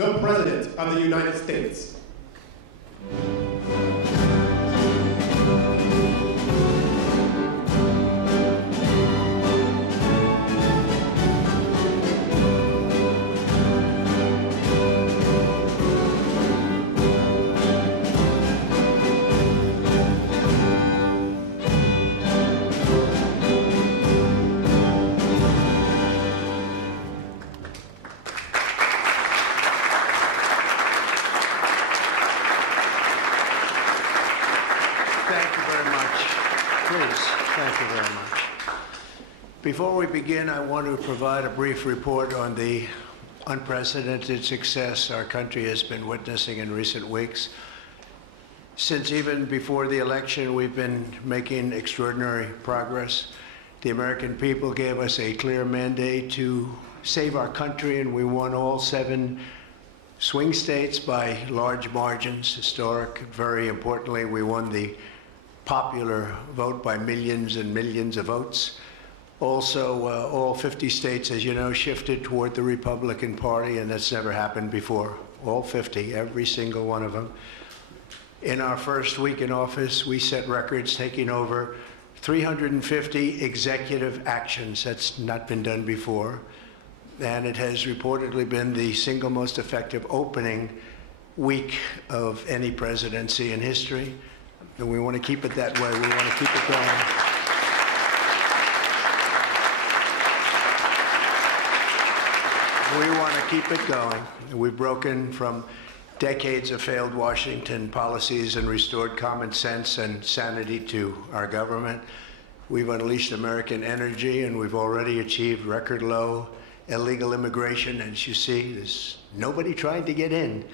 the President of the United States. Before we begin, I want to provide a brief report on the unprecedented success our country has been witnessing in recent weeks. Since even before the election, we've been making extraordinary progress. The American people gave us a clear mandate to save our country, and we won all 7 swing states by large margins, historic. Very importantly, we won the popular vote by millions and millions of votes. Also, all 50 states, as you know, shifted toward the Republican Party, and that's never happened before. All 50, every single one of them. In our first week in office, we set records, taking over 350 executive actions. That's not been done before. And it has reportedly been the single most effective opening week of any presidency in history. And we want to keep it that way. We want to keep it going. We want to keep it going. We've broken from decades of failed Washington policies and restored common sense and sanity to our government. We've unleashed American energy, and we've already achieved record low illegal immigration. As you see, there's nobody trying to get in.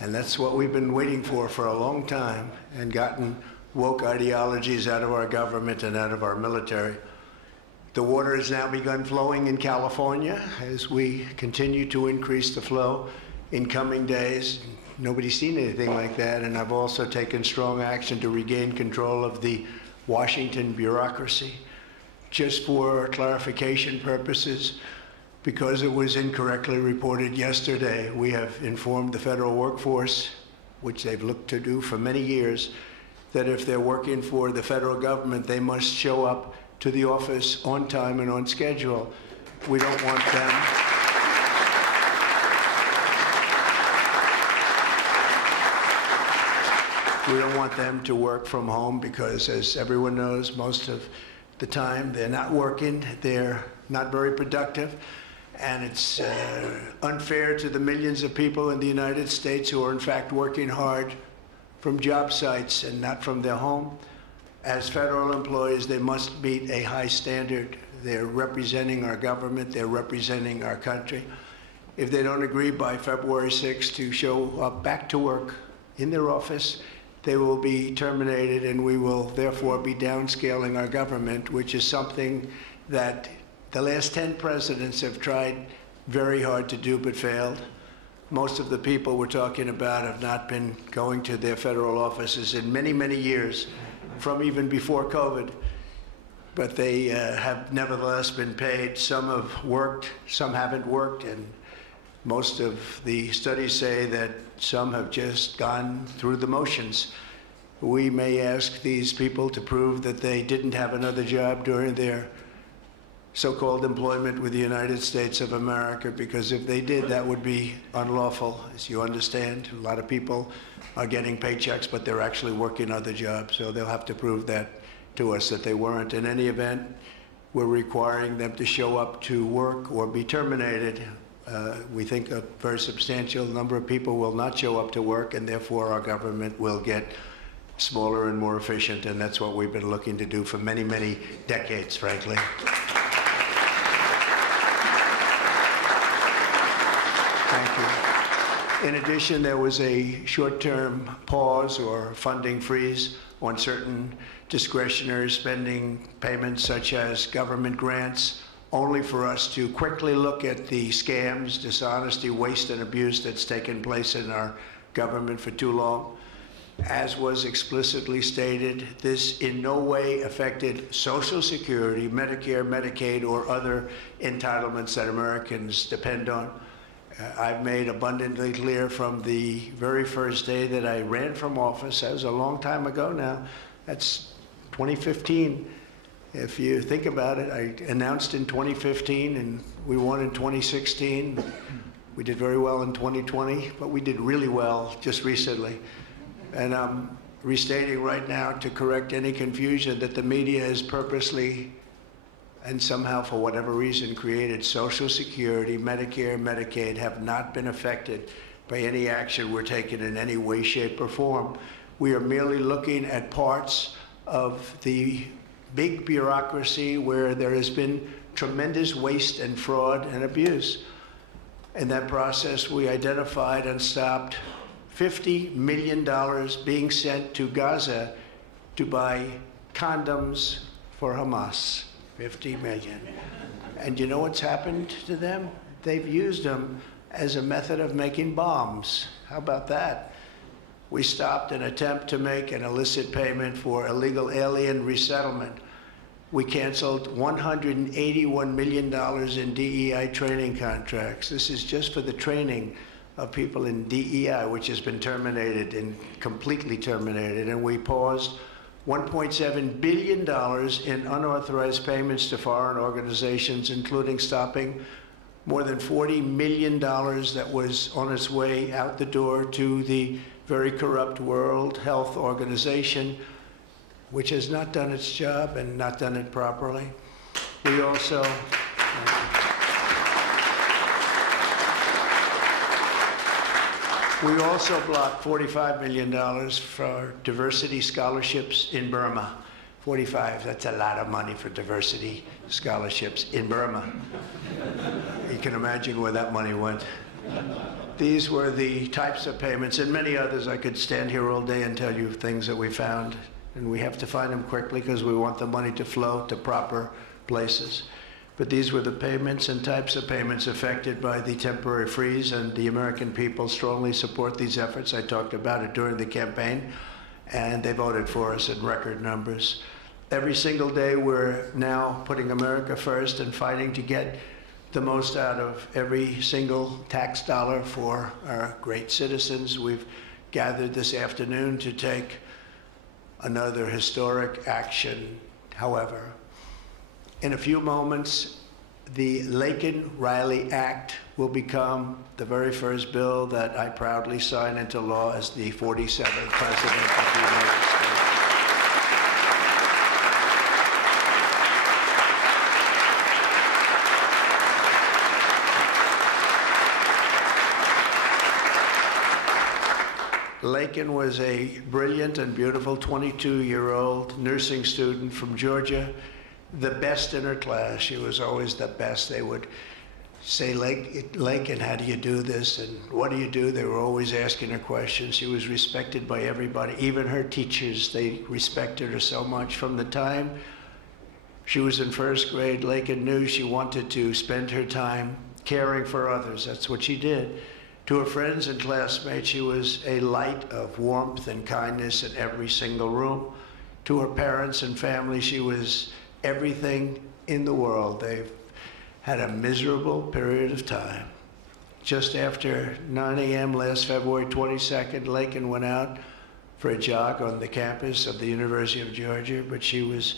And that's what we've been waiting for a long time, and gotten woke ideologies out of our government and out of our military. The water has now begun flowing in California as we continue to increase the flow in coming days. Nobody's seen anything like that, and I've also taken strong action to regain control of the Washington bureaucracy. Just for clarification purposes, because it was incorrectly reported yesterday, we have informed the federal workforce, which they've looked to do for many years, that if they're working for the federal government, they must show up to the office on time and on schedule. We don't want them. We don't want them to work from home because, as everyone knows, most of the time they're not working, they're not very productive, and it's unfair to the millions of people in the United States who are in fact working hard from job sites and not from their home. As federal employees, they must meet a high standard. They're representing our government, they're representing our country. If they don't agree by February 6th to show up back to work in their office, they will be terminated, and we will therefore be downscaling our government, which is something that the last 10 presidents have tried very hard to do but failed. Most of the people we're talking about have not been going to their federal offices in many, many years, from even before COVID, but they have nevertheless been paid. Some have worked, some haven't worked, and most of the studies say that some have just gone through the motions. We may ask these people to prove that they didn't have another job during their so-called employment with the United States of America, because if they did, that would be unlawful. As you understand, a lot of people are getting paychecks, but they're actually working other jobs, so they'll have to prove that to us that they weren't. In any event, we're requiring them to show up to work or be terminated. We think a very substantial number of people will not show up to work, and therefore our government will get smaller and more efficient, and that's what we've been looking to do for many, many decades, frankly. Thank you. In addition, there was a short-term pause or funding freeze on certain discretionary spending payments, such as government grants, only for us to quickly look at the scams, dishonesty, waste, and abuse that's taken place in our government for too long. As was explicitly stated, this in no way affected Social Security, Medicare, Medicaid, or other entitlements that Americans depend on. I've made abundantly clear from the very first day that I ran from office, that was a long time ago now, that's 2015. If you think about it, I announced in 2015 and we won in 2016. We did very well in 2020, but we did really well just recently. And I'm restating right now to correct any confusion that the media has purposely and somehow, for whatever reason, created Social Security, Medicare, Medicaid have not been affected by any action we're taking in any way, shape, or form. We are merely looking at parts of the big bureaucracy where there has been tremendous waste and fraud and abuse. In that process, we identified and stopped $50 million being sent to Gaza to buy condoms for Hamas. 50 million. And you know what's happened to them? They've used them as a method of making bombs. How about that? We stopped an attempt to make an illicit payment for illegal alien resettlement. We canceled $181 million in DEI training contracts. This is just for the training of people in DEI, which has been terminated and completely terminated. And we paused $1.7 billion in unauthorized payments to foreign organizations, including stopping more than $40 million that was on its way out the door to the very corrupt World Health Organization, which has not done its job and not done it properly. We also blocked $45 million for diversity scholarships in Burma. 45, that's a lot of money for diversity scholarships in Burma. You can imagine where that money went. These were the types of payments and many others. I could stand here all day and tell you things that we found, and we have to find them quickly because we want the money to flow to proper places. But these were the payments and types of payments affected by the temporary freeze, and the American people strongly support these efforts. I talked about it during the campaign, and they voted for us in record numbers. Every single day, we're now putting America first and fighting to get the most out of every single tax dollar for our great citizens. We've gathered this afternoon to take another historic action. However, in a few moments, the Laken Riley Act will become the very first bill that I proudly sign into law as the 47th President of the United States. Laken was a brilliant and beautiful 22-year-old nursing student from Georgia, the best in her class. She was always the best. They would say, Laken, how do you do this? And what do you do? They were always asking her questions. She was respected by everybody, even her teachers. They respected her so much. From the time she was in first grade, Laken knew she wanted to spend her time caring for others. That's what she did. To her friends and classmates, she was a light of warmth and kindness in every single room. To her parents and family, she was everything in the world. They've had a miserable period of time. Just after 9 a.m. last February 22nd, Laken went out for a jog on the campus of the University of Georgia, but she was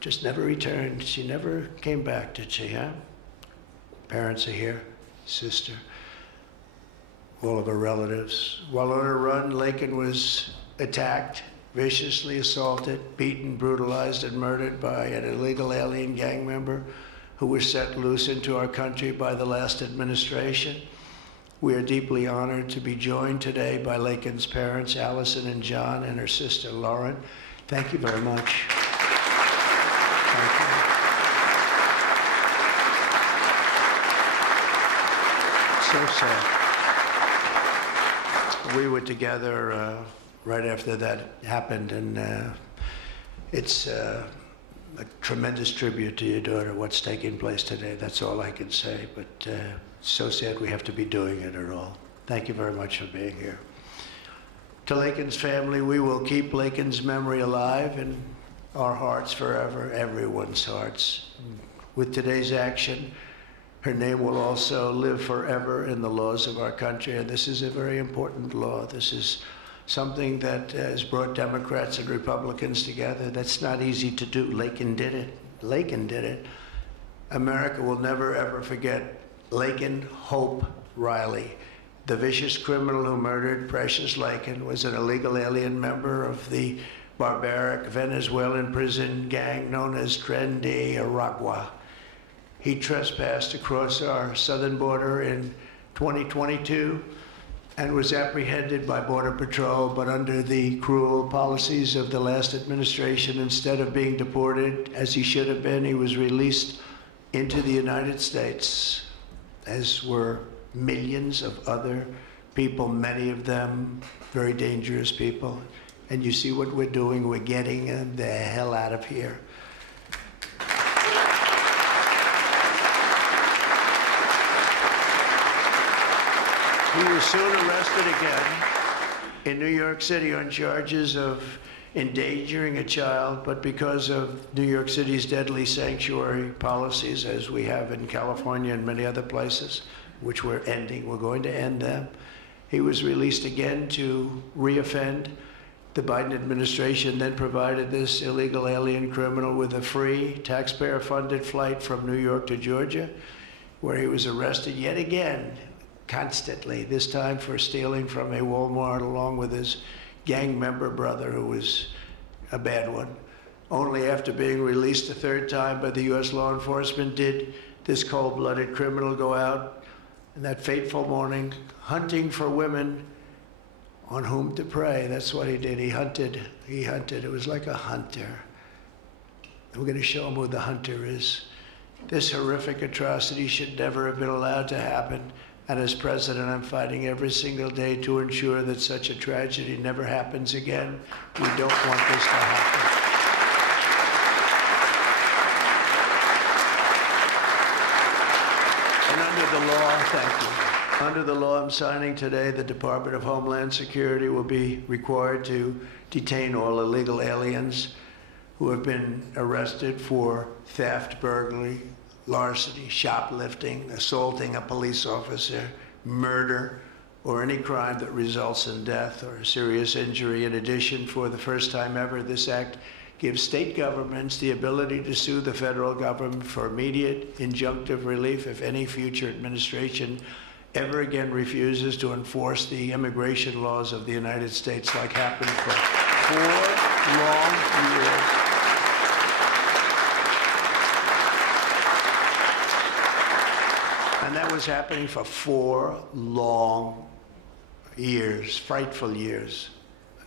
just never returned. She never came back, did she, huh? Parents are here, sister, all of her relatives. While on her run, Laken was attacked, viciously assaulted, beaten, brutalized, and murdered by an illegal alien gang member who was set loose into our country by the last administration. We are deeply honored to be joined today by Laken's parents, Allison and John, and her sister, Lauren. Thank you very much. Thank you. So sad. We were together right after that happened, and it's a tremendous tribute to your daughter, what's taking place today. That's all I can say, but it's so sad we have to be doing it at all. Thank you very much for being here. To Laken's family, we will keep Laken's memory alive in our hearts forever, everyone's hearts. With today's action, Her name will also live forever in the laws of our country, and this is a very important law. This is something that has brought Democrats and Republicans together. That's not easy to do. Laken did it. Laken did it. America will never, ever forget Laken Hope Riley. The vicious criminal who murdered Precious Laken was an illegal alien member of the barbaric Venezuelan prison gang known as Tren de Aragua. He trespassed across our southern border in 2022 and was apprehended by Border Patrol, but under the cruel policies of the last administration, instead of being deported as he should have been, he was released into the United States, as were millions of other people, many of them very dangerous people. And you see what we're doing, we're getting them the hell out of here. He was soon arrested again in New York City on charges of endangering a child, but because of New York City's deadly sanctuary policies, as we have in California and many other places, which we're ending, we're going to end them, he was released again to reoffend. The Biden administration then provided this illegal alien criminal with a free, taxpayer-funded flight from New York to Georgia, where he was arrested yet again, constantly, this time for stealing from a Walmart along with his gang member brother, who was a bad one. Only after being released a third time by the U.S. law enforcement did this cold-blooded criminal go out in that fateful morning hunting for women on whom to prey. That's what he did. He hunted. It was like a hunter. We're going to show him who the hunter is. This horrific atrocity should never have been allowed to happen. And as president, I'm fighting every single day to ensure that such a tragedy never happens again. We don't want this to happen. And under the law, thank you. Under the law I'm signing today, the Department of Homeland Security will be required to detain all illegal aliens who have been arrested for theft, burglary, larceny, shoplifting, assaulting a police officer, murder, or any crime that results in death or serious injury. In addition, for the first time ever, this act gives state governments the ability to sue the federal government for immediate injunctive relief if any future administration ever again refuses to enforce the immigration laws of the United States, like happened for 4 long years. And that was happening for 4 long years, frightful years.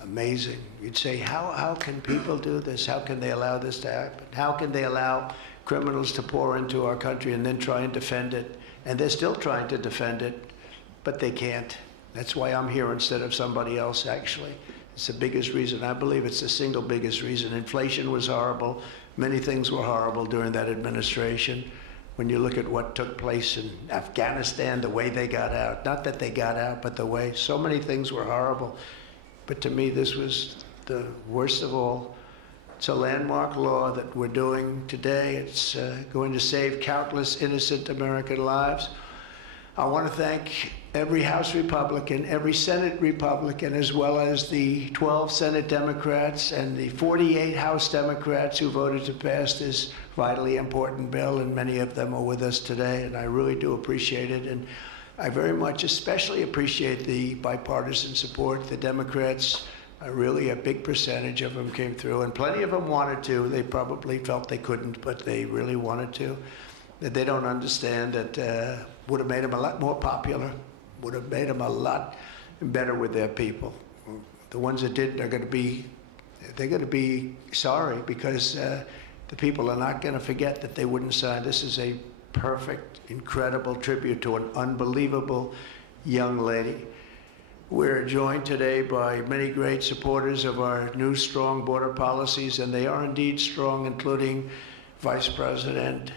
Amazing. You'd say, how can people do this? How can they allow this to happen? How can they allow criminals to pour into our country and then try and defend it? And they're still trying to defend it, but they can't. That's why I'm here instead of somebody else, actually. It's the biggest reason. I believe it's the single biggest reason. Inflation was horrible. Many things were horrible during that administration. When you look at what took place in Afghanistan, the way they got out, not that they got out, but the way, so many things were horrible. But to me, this was the worst of all. It's a landmark law that we're doing today. It's going to save countless innocent American lives. I want to thank every House Republican, every Senate Republican, as well as the 12 Senate Democrats and the 48 House Democrats who voted to pass this vitally important bill, and many of them are with us today, and I really do appreciate it. And I very much especially appreciate the bipartisan support. The Democrats, really a big percentage of them came through, and plenty of them wanted to. They probably felt they couldn't, but they really wanted to. That they don't understand that would have made them a lot more popular, would have made them a lot better with their people. The ones that didn't are going to be sorry, because the people are not going to forget that they wouldn't sign. This is a perfect, incredible tribute to an unbelievable young lady. We're joined today by many great supporters of our new strong border policies, and they are indeed strong, including Vice President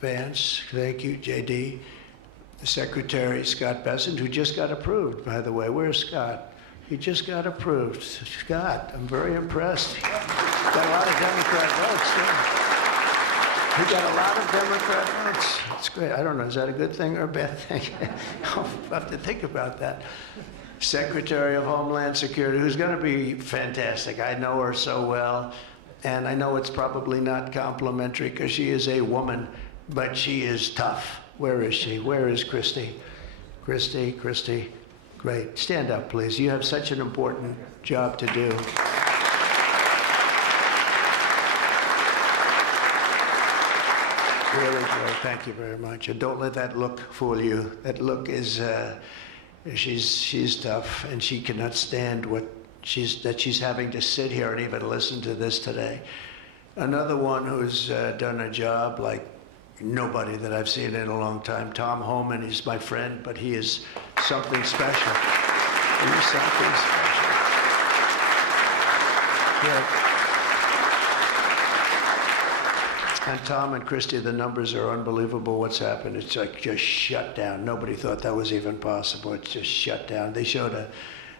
Vance, thank you, JD, Secretary Scott Bessent, who just got approved, by the way. Where's Scott? He just got approved. Scott, I'm very impressed. Got a lot of Democrat votes, too. We got a lot of Democrat votes. It's great. I don't know, is that a good thing or a bad thing? I'll have to think about that. Secretary of Homeland Security, who's going to be fantastic. I know her so well, and I know it's probably not complimentary because she is a woman, but she is tough. Where is she? Where is Christy? Christy, great. Stand up, please. You have such an important job to do. Really great. Thank you very much. And don't let that look fool you. That look is, she's tough, and she cannot stand that she's having to sit here and even listen to this today. Another one who's done a job like nobody that I've seen in a long time, Tom Homan. He's my friend, but he is something special. He's something special. Yeah. And Tom and Christy, the numbers are unbelievable. What's happened? It's like just shut down. Nobody thought that was even possible. It's just shut down. They showed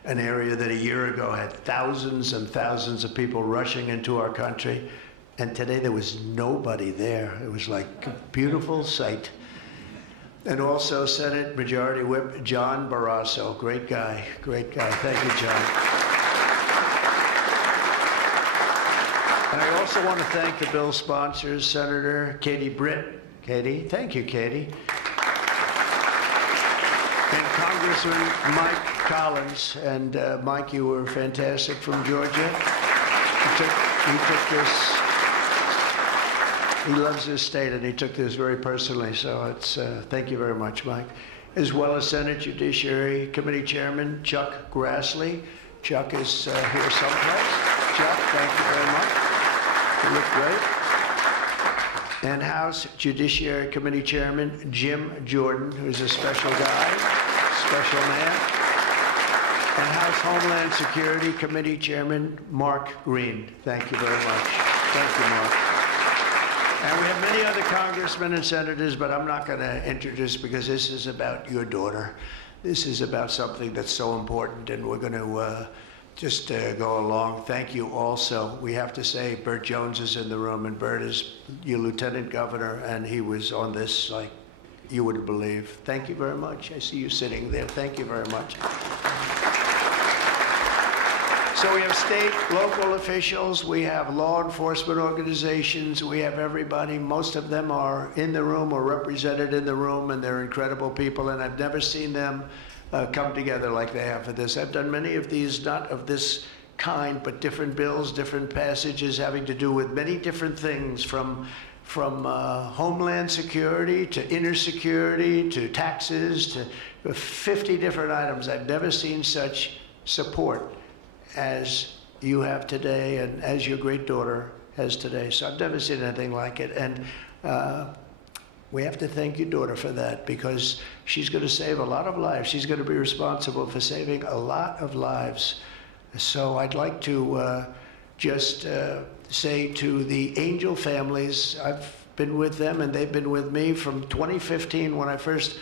an area that a year ago had thousands and thousands of people rushing into our country. And today there was nobody there. It was like a beautiful sight. And also Senate Majority Whip John Barrasso. Great guy, great guy. Thank you, John. And I also want to thank the bill sponsors, Senator Katie Britt. Katie, thank you, Katie. And Congressman Mike Collins. And Mike, you were fantastic from Georgia. He took this. He loves his state, and he took this very personally. So it's thank you very much, Mike. As well as Senate Judiciary Committee Chairman Chuck Grassley. Chuck is here someplace. Chuck, thank you very much. You look great. And House Judiciary Committee Chairman Jim Jordan, who's a special guy, special man. And House Homeland Security Committee Chairman Mark Green. Thank you very much. Thank you, Mark. And we have many other congressmen and senators, but I'm not going to introduce because this is about your daughter. This is about something that's so important, and we're going to just go along. Thank you also. We have to say Burt Jones is in the room, and Burt is your lieutenant governor, and he was on this like you wouldn't believe. Thank you very much. I see you sitting there. Thank you very much. So we have state, local officials, we have law enforcement organizations, we have everybody. Most of them are in the room or represented in the room, and they're incredible people, and I've never seen them come together like they have for this. I've done many of these, not of this kind, but different bills, different passages having to do with many different things, from homeland security to inner security to taxes to 50 different items. I've never seen such support as you have today and as your great daughter has today. So I've never seen anything like it. And we have to thank your daughter for that, because she's going to save a lot of lives. She's going to be responsible for saving a lot of lives. So I'd like to just say to the Angel families, I've been with them and they've been with me from 2015 when I first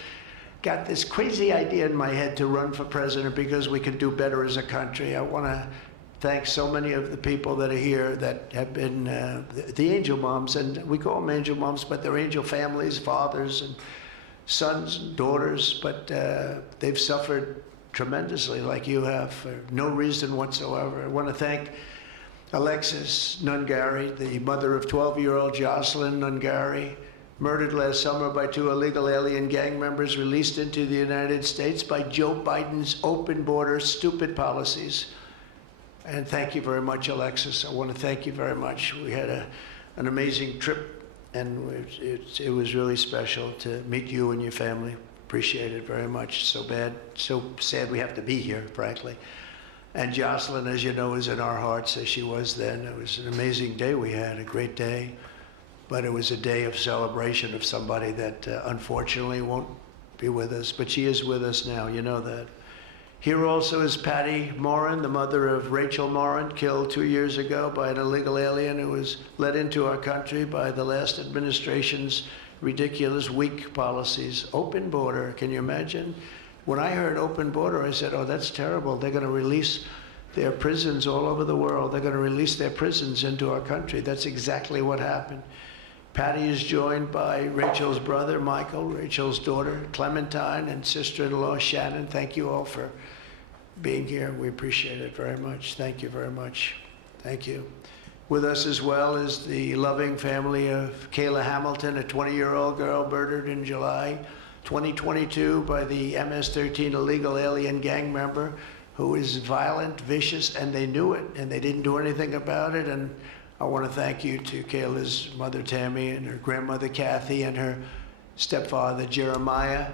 got this crazy idea in my head to run for president because we can do better as a country. I want to thank so many of the people that are here that have been the angel moms, and we call them angel moms, but they're angel families, fathers and sons and daughters, but they've suffered tremendously like you have for no reason whatsoever. I want to thank Alexis Nungari, the mother of 12-year-old Jocelyn Nungari, murdered last summer by 2 illegal alien gang members released into the United States by Joe Biden's open border stupid policies. And thank you very much, Alexis. I want to thank you very much. We had an amazing trip, and it was really special to meet you and your family. Appreciate it very much. So sad we have to be here, frankly. And Jocelyn, as you know, is in our hearts as she was then. It was an amazing day we had, a great day. But it was a day of celebration of somebody that unfortunately won't be with us. But she is with us now, you know that. Here also is Patty Morin, the mother of Rachel Morin, killed 2 years ago by an illegal alien who was let into our country by the last administration's ridiculous, weak policies. Open border, can you imagine? When I heard open border, I said, oh, that's terrible. They're going to release their prisons all over the world. They're going to release their prisons into our country. That's exactly what happened. Patty is joined by Rachel's brother, Michael, Rachel's daughter, Clementine, and sister-in-law, Shannon. Thank you all for being here. We appreciate it very much. Thank you very much. Thank you. With us as well is the loving family of Kayla Hamilton, a 20-year-old girl murdered in July 2022 by the MS-13 illegal alien gang member who is violent, vicious, and they knew it, and they didn't do anything about it. And I want to thank you to Kayla's mother, Tammy, and her grandmother, Kathy, and her stepfather, Jeremiah,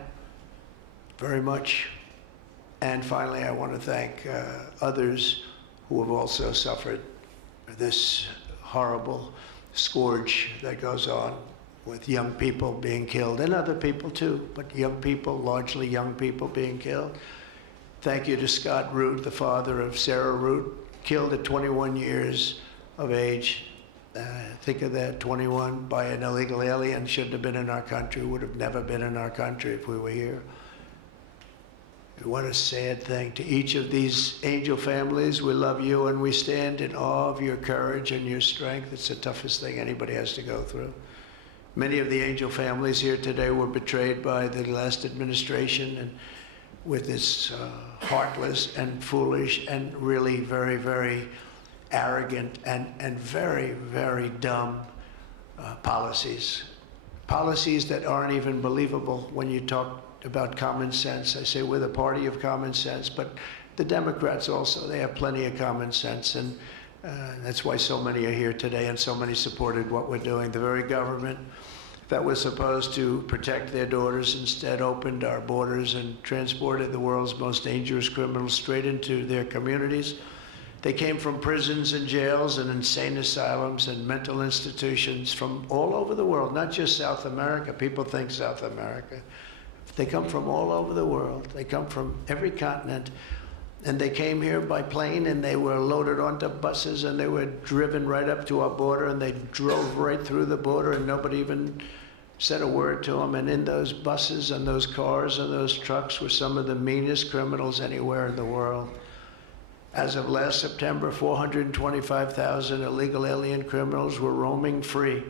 very much. And finally, I want to thank others who have also suffered this horrible scourge that goes on with young people being killed, and other people too, but young people, largely young people being killed. Thank you to Scott Root, the father of Sarah Root, killed at 21 years of age. Think of that, 21 by an illegal alien, shouldn't have been in our country, would have never been in our country if we were here. What a sad thing. To each of these angel families, we love you and we stand in awe of your courage and your strength. It's the toughest thing anybody has to go through. Many of the angel families here today were betrayed by the last administration and with its heartless and foolish and really very, very arrogant and very, very dumb policies. Policies that aren't even believable when you talk about common sense. I say we're the party of common sense, but the Democrats also, they have plenty of common sense, and that's why so many are here today and so many supported what we're doing. The very government that was supposed to protect their daughters instead opened our borders and transported the world's most dangerous criminals straight into their communities. They came from prisons and jails and insane asylums and mental institutions from all over the world, not just South America. People think South America. They come from all over the world. They come from every continent. And they came here by plane, and they were loaded onto buses, and they were driven right up to our border, and they drove right through the border, and nobody even said a word to them. And in those buses and those cars and those trucks were some of the meanest criminals anywhere in the world. As of last September, 425,000 illegal alien criminals were roaming free,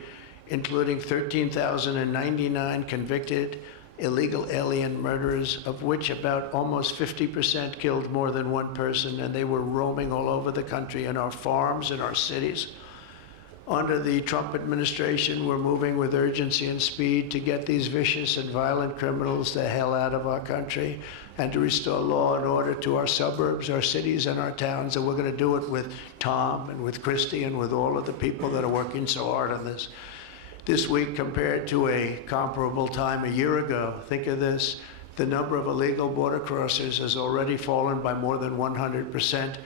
including 13,099 convicted illegal alien murderers, of which about almost 50% killed more than one person, and they were roaming all over the country in our farms, in our cities. Under the Trump administration, we're moving with urgency and speed to get these vicious and violent criminals the hell out of our country and to restore law and order to our suburbs, our cities, and our towns. And we're going to do it with Tom and with Christy and with all of the people that are working so hard on this. This week, compared to a comparable time a year ago, think of this, the number of illegal border crossers has already fallen by more than 100%.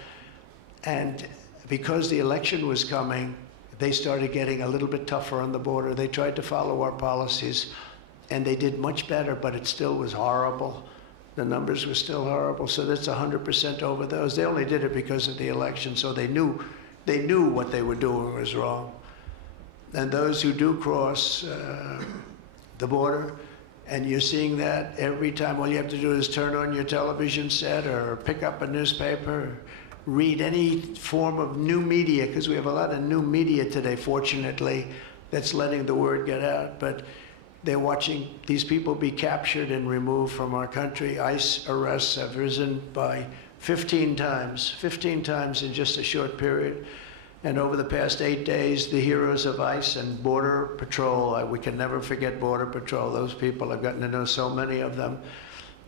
And because the election was coming, they started getting a little bit tougher on the border. They tried to follow our policies, and they did much better, but it still was horrible. The numbers were still horrible, so that's 100% over those. They only did it because of the election, so they knew what they were doing was wrong. And those who do cross the border, and you're seeing that every time, all you have to do is turn on your television set or pick up a newspaper, or read any form of new media, because we have a lot of new media today, fortunately, that's letting the word get out. But they're watching these people be captured and removed from our country. ICE arrests have risen by 15 times in just a short period. And over the past 8 days, the heroes of ICE and Border Patrol, we can never forget Border Patrol. Those people, I've gotten to know so many of them.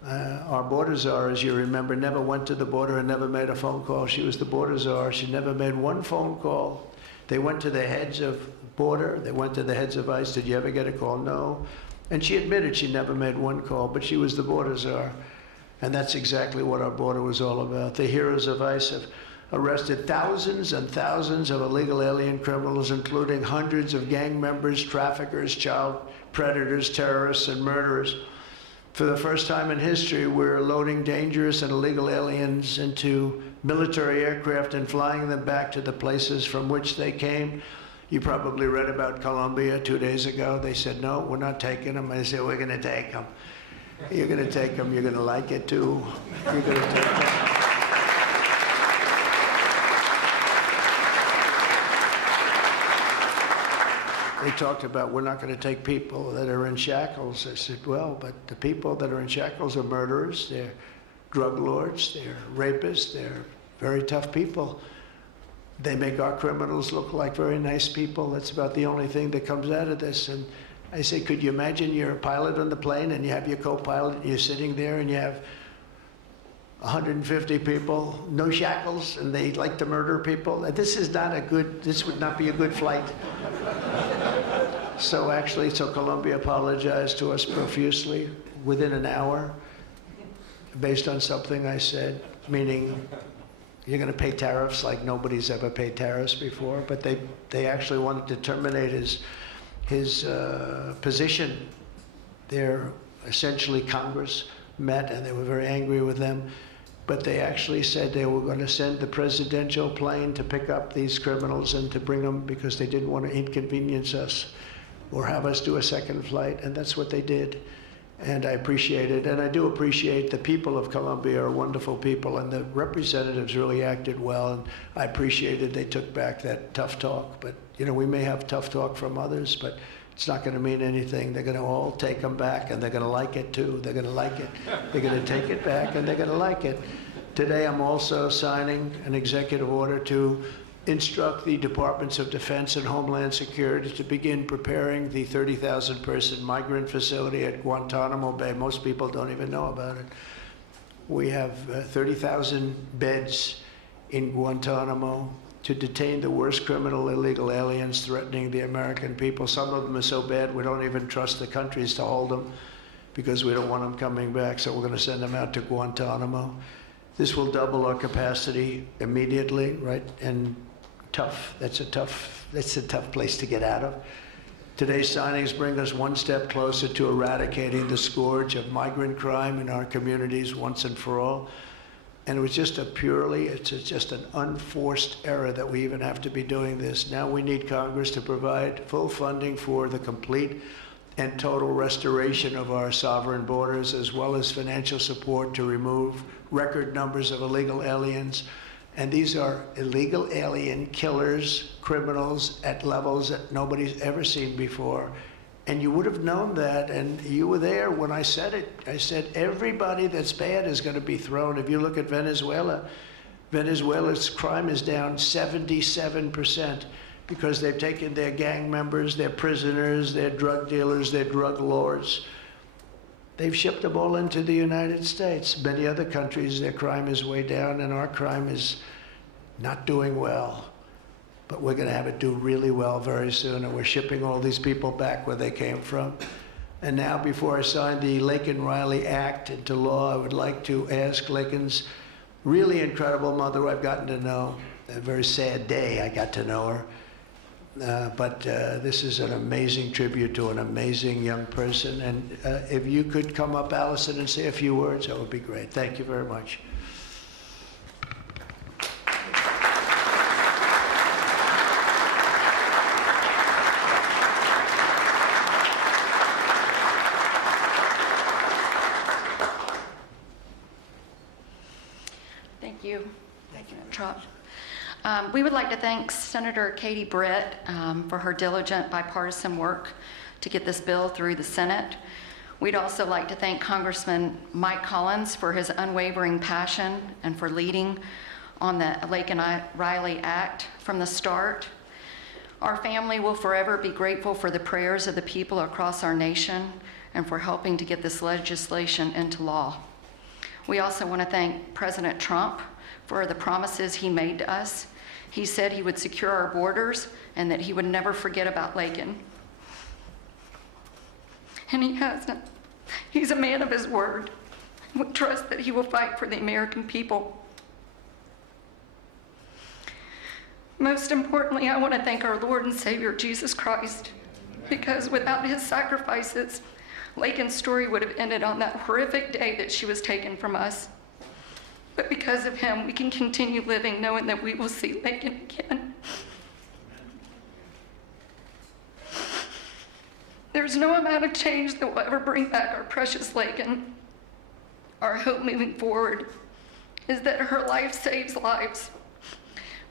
Our border czar, as you remember, never went to the border and never made a phone call. She was the border czar. She never made one phone call. They went to the heads of border. They went to the heads of ICE. Did you ever get a call? No. And she admitted she never made one call, but she was the border czar. And that's exactly what our border was all about. The heroes of ICE have arrested thousands and thousands of illegal alien criminals, including hundreds of gang members, traffickers, child predators, terrorists, and murderers. For the first time in history, we're loading dangerous and illegal aliens into military aircraft and flying them back to the places from which they came. You probably read about Colombia 2 days ago. They said, no, we're not taking them. I said, we're going to take them. You're going to take them. You're going to like it, too. You're going to take them. they talked about, we're not going to take people that are in shackles. I said, well, but the people that are in shackles are murderers, they're drug lords, they're rapists, they're very tough people. They make our criminals look like very nice people. That's about the only thing that comes out of this. And I say, could you imagine you're a pilot on the plane and you have your co-pilot and you're sitting there and you have 150 people, no shackles, and they like to murder people? This would not be a good flight. So Colombia apologized to us profusely within an hour based on something I said, meaning you're going to pay tariffs like nobody's ever paid tariffs before. But they actually wanted to terminate his position. They're essentially Congress met and they were very angry with them. But they actually said they were going to send the presidential plane to pick up these criminals and to bring them because they didn't want to inconvenience us or have us do a second flight. And that's what they did. And I appreciate it. And I do appreciate the people of Colombia are wonderful people, and the representatives really acted well. And I appreciated they took back that tough talk. But, we may have tough talk from others, but it's not going to mean anything. They're going to all take them back, and they're going to like it, too. They're going to like it. They're going to take it back, and they're going to like it. Today, I'm also signing an executive order to instruct the Departments of Defense and Homeland Security to begin preparing the 30,000-person migrant facility at Guantanamo Bay. Most people don't even know about it. We have 30,000 beds in Guantanamo to detain the worst criminal illegal aliens threatening the American people. Some of them are so bad we don't even trust the countries to hold them because we don't want them coming back, so we're going to send them out to Guantanamo. This will double our capacity immediately, right? And tough. That's a tough place to get out of. Today's signings bring us one step closer to eradicating the scourge of migrant crime in our communities once and for all. And it was just it's just an unforced error that we even have to be doing this. Now we need Congress to provide full funding for the complete and total restoration of our sovereign borders, as well as financial support to remove record numbers of illegal aliens. And these are illegal alien killers, criminals at levels that nobody's ever seen before. And you would have known that, and you were there when I said it. I said everybody that's bad is going to be thrown. If you look at Venezuela, Venezuela's crime is down 77% because they've taken their gang members, their prisoners, their drug dealers, their drug lords. They've shipped them all into the United States. Many other countries, their crime is way down, and our crime is not doing well. But we're going to have it do really well very soon, and we're shipping all these people back where they came from. And now, before I sign the Laken Riley Act into law, I would like to ask Laken's really incredible mother, who I've gotten to know. A very sad day I got to know her. But this is an amazing tribute to an amazing young person. And if you could come up, Allison, and say a few words, that would be great. Thank you very much. Thank you. Thank you, Trump. We would like to thank Senator Katie Britt for her diligent bipartisan work to get this bill through the Senate. We'd also like to thank Congressman Mike Collins for his unwavering passion and for leading on the Laken Riley Act from the start. Our family will forever be grateful for the prayers of the people across our nation and for helping to get this legislation into law. We also want to thank President Trump for the promises he made to us. He said he would secure our borders and that he would never forget about Laken. And he hasn't. He's a man of his word. We trust that he will fight for the American people. Most importantly, I want to thank our Lord and Savior, Jesus Christ, because without his sacrifices, Laken's story would have ended on that horrific day that she was taken from us. But because of him, we can continue living knowing that we will see Laken again. There's no amount of change that will ever bring back our precious Laken. Our hope moving forward is that her life saves lives.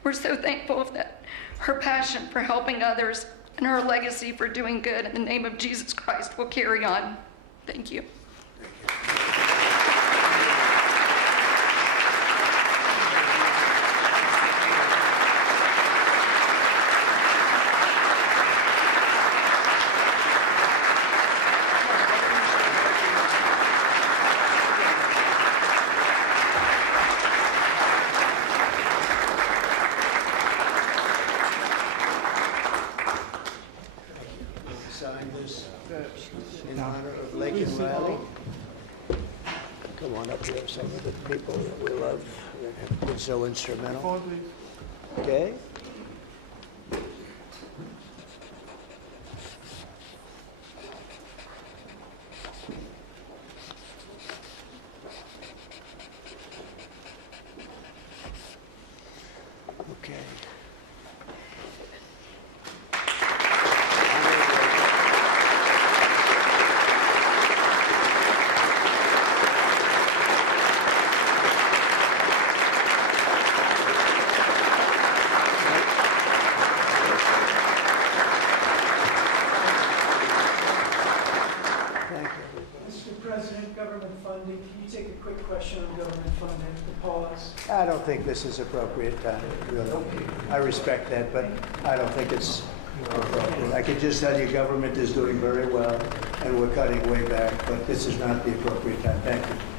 We're so thankful that her passion for helping others and her legacy for doing good in the name of Jesus Christ will carry on. Thank you. Sign this in honor of Laken Riley. Come on up here, some of the people that we love that have been so instrumental. Okay? Okay. Thank you. Mr. President, government funding, can you take a quick question on government funding, the pause? I don't think this is appropriate time, really. I respect that, but I don't think it's appropriate. I can just tell you government is doing very well, and we're cutting way back, but this is not the appropriate time. Thank you.